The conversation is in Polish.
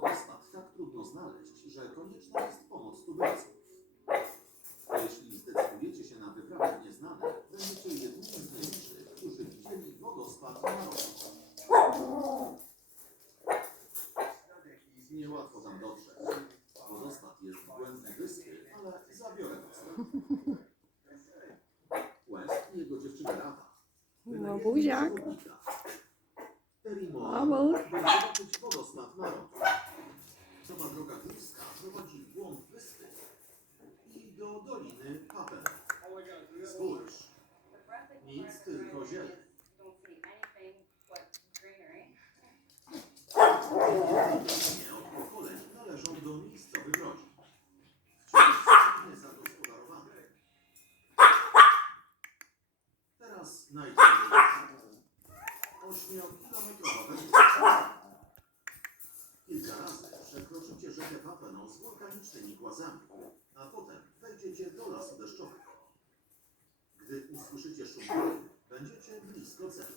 wodospad tak trudno znaleźć, że konieczna jest pomoc tubylców. Jeśli zdecydujecie się na wyprawy w nieznane, będziecie jednymi z nielicznych, którzy widzieli wodospad na roku. Niełatwo tam dotrzeć. Wodospad jest w głębi wyspy, ale zabiorę was. West i jego dziewczyna Rawa. No buziak. Amor. wodospad na. Doliny Papen. Spójrz, nic tylko zieleń. Nie od pokoleń należą do miejscowych rodzin. Wciąż są niezagospodarowane. Teraz najpierw ośmiokilometrowa wędrówka. Kilka razy przekroczycie rzekę Papeną z wulkanicznymi głazami, Gdy usłyszycie szum będziecie blisko celu.